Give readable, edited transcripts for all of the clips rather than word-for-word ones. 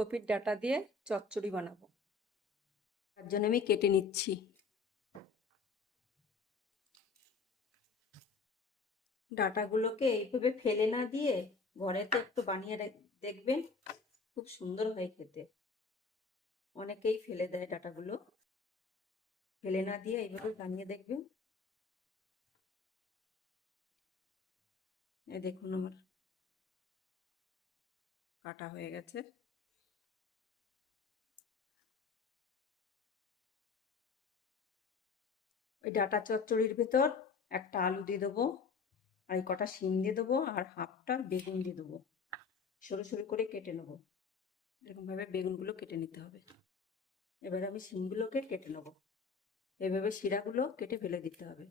ফুলকপির ডাঁটা দিয়ে চচ্চড়ি বানাবো। তার জন্য আমি কেটে নিচ্ছি। ডাঁটাগুলোকে এইভাবে ফেলে না দিয়ে ঘরেতে একটু বানিয়ে দেখবেন, খুব সুন্দর হয় খেতে। অনেকেই ফেলে দেয় ডাঁটাগুলো, ফেলে না দিয়ে এইভাবে বানিয়ে দেখবেন। এই দেখুন আমার কাটা হয়ে গেছে। ওই ডাঁটা চচ্চড়ির ভেতর একটা আলু দিয়ে দেবো, আর এই কটা শিম দিয়ে দেবো, আর হাফটা বেগুন দিয়ে দেবো। সরু সরু করে কেটে নেবো। এরকমভাবে বেগুনগুলো কেটে নিতে হবে। এবার আমি শিমগুলোকে কেটে নেবো। এভাবে শিরাগুলো কেটে ফেলে দিতে হবে।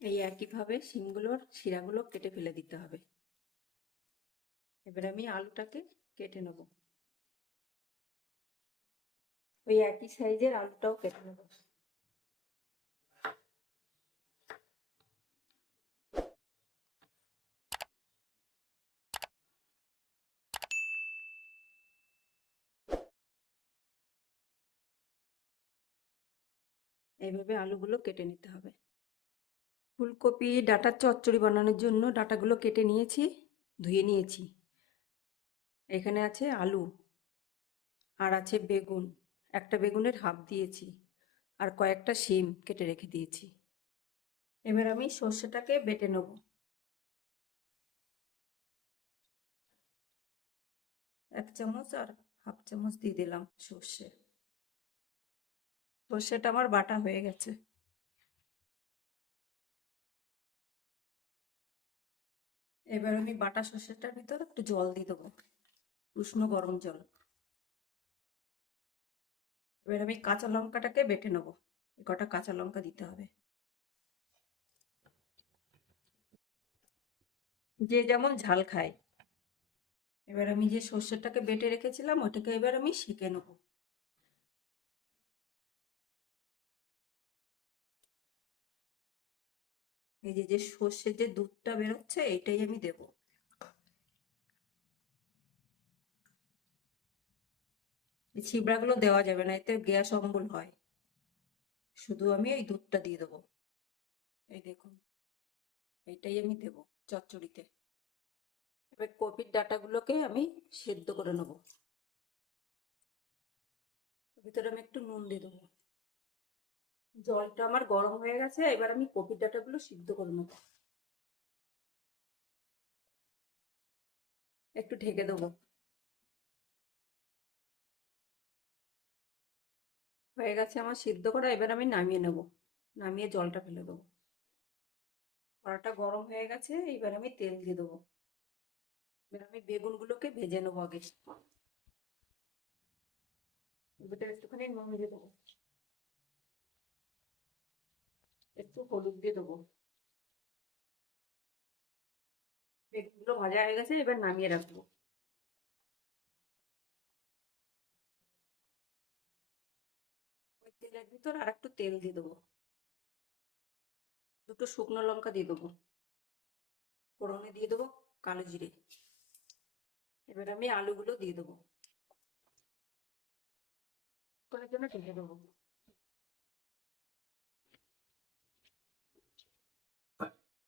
এই একইভাবে শিমগুলোর শিরাগুলো কেটে ফেলে দিতে হবে। এবার আমি আলুটাকে কেটে নেব। ওই একই সাইজের আলুটাও কেটে নেব। এইভাবে আলুগুলো কেটে নিতে হবে। ফুলকপি ডাঁটার চচ্চড়ি বানানোর জন্য ডাঁটাগুলো কেটে নিয়েছি, ধুয়ে নিয়েছি। এখানে আছে আলু, আর আছে বেগুন। একটা বেগুনের হাফ দিয়েছি, আর কয়েকটা শিম কেটে রেখে দিয়েছি। এবার আমি সর্ষেটাকে বেটে নেব। এক চামচ আর হাফ চামচ দিয়ে দিলাম সর্ষে। সর্ষেটা আমার বাটা হয়ে গেছে। এবার আমি বাটা সর্ষেটার ভিতর একটু জল দিয়ে দেবো, উষ্ণ গরম জল। এবার আমি কাঁচা লঙ্কাটাকে বেটে নেবো। কটা কাঁচা লঙ্কা দিতে হবে, যে যেমন ঝাল খায়। এবার আমি যে সর্ষেটাকে বেটে রেখেছিলাম ওটাকে এবার আমি সেঁকে নেবো। এই যে যে সর্ষের যে দুধটা বেরোচ্ছে এটাই আমি দেব। এই ছিবড়াগুলো দেওয়া যাবে না, এতে গ্যাস অম্বল হয়। শুধু আমি এই দুধটা দিয়ে দেবো। এই দেখুন, এইটাই আমি দেব চচ্চড়িতে। এবার কপির ডাঁটাগুলোকে আমি সেদ্ধ করে নেবো। ভিতরে আমি একটু নুন দিয়ে দেবো। জলটা আমার গরম হয়ে গেছে, এবার আমি কপির ডাঁটাগুলো সিদ্ধ করে নেব। একটু ঢেকে দেবো। হয়ে গেছে আমার সিদ্ধ করা, এবার আমি নামিয়ে নেব। নামিয়ে জলটা ফেলে দেবো। কড়াটা গরম হয়ে গেছে, এবার আমি তেল দিয়ে দেবো। এবার আমি বেগুনগুলোকে ভেজে নেবো আগে। ভিতরে একটুখানি নুন দিয়ে দেবো, একটু হলুদ দিয়ে দেবো। বেগুনগুলো ভাজা হয়ে গেছে, এবার নামিয়ে রাখবো। ওই তেলের ভিতর আর একটু তেল দিয়ে দেবো। দুটো শুকনো লঙ্কা দিয়ে দেবো। ফোড়নে দিয়ে দেবো কালো জিরে। এবার আমি আলুগুলো দিয়ে দেবো। করার জন্য ঢেকে দেবো।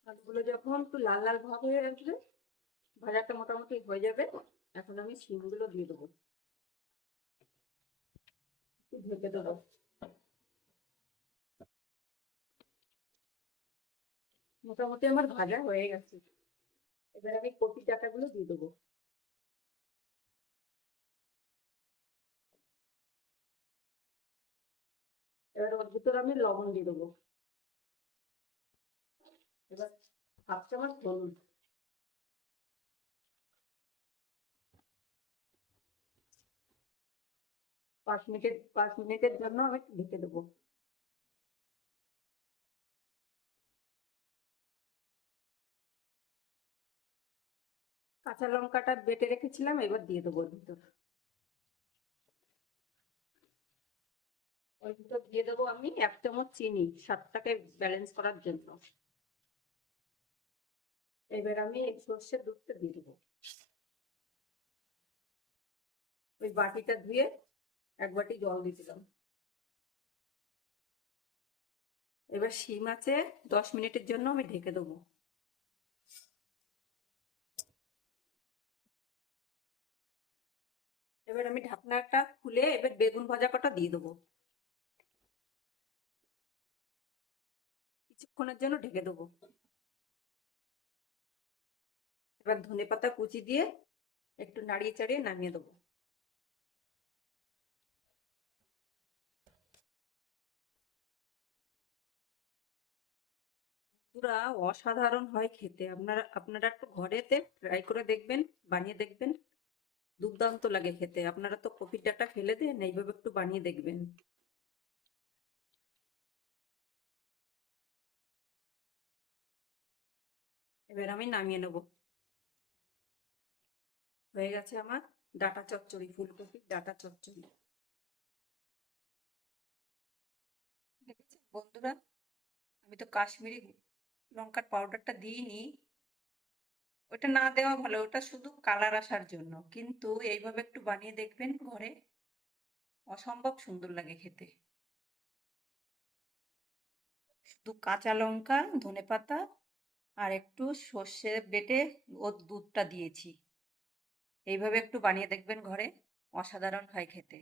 আলুগুলো যখন একটু লাল লাল ভাব হয়ে আসবে, ভাজাটা মোটামুটি হয়ে যাবে, এখন আমি শিমগুলো দিয়ে দেবো। একটু ঢেকে দেবো। মোটামুটি আমার ভাজা হয়ে গেছে। এবার আমি কপি ডাঁটাগুলো দিয়ে দেবো। এবার ওর ভিতরে আমি লবণ দিয়ে দেবো। এবার হাফ চামচ হলুদ। 5 মিনিটের জন্য আমি ঢেকে দেবো। কাঁচা লঙ্কাটা বেটে রেখেছিলাম, এবার দিয়ে দেবো ওর ভিতর। ওর ভিতর দিয়ে দেবো আমি 1 চামচ চিনি, স্বাদটাকে ব্যালেন্স করার জন্য। এবার আমি এই সর্ষের দুধটা দিয়ে দেবো। ওই বাটিটা ধুয়ে এক বাটি জল দিয়ে দিলাম। এবার শিম আছে 10 মিনিটের জন্য আমি ঢেকে দেবো। এবার আমি ঢাকনাটা খুলে এবার বেগুন ভাজা কটা দিয়ে দেবো। কিছুক্ষণের জন্য ঢেকে দেবো। এবার ধনেপাতা কুচি দিয়ে একটু নাড়িয়ে চাড়িয়ে নামিয়ে দেবো। পুরা অসাধারণ হয় খেতে। আপনারা একটু ঘরেতে ট্রাই করে দেখবেন, বানিয়ে দেখবেন, দুর্দান্ত লাগে খেতে। আপনারা তো কপির ডাঁটা ফেলে দেন, এইভাবে একটু বানিয়ে দেখবেন। এবার আমি নামিয়ে নেব। হয়ে গেছে আমার ডাঁটা চচ্চড়ি, ফুলকপির ডাঁটা চচ্চড়ি। দেখেছেন বন্ধুরা, আমি তো কাশ্মীরি লঙ্কার পাউডারটা দিইনি। ওটা না দেওয়া ভালো, ওটা শুধু কালার আসার জন্য। কিন্তু এইভাবে একটু বানিয়ে দেখবেন ঘরে, অসম্ভব সুন্দর লাগে খেতে। শুধু কাঁচা লঙ্কা, ধনেপাতা আর একটু সর্ষে বেটে ওর দুধটা দিয়েছি। এইভাবে একটু বানিয়ে দেখবেন ঘরে, অসাধারণ হয় খেতে।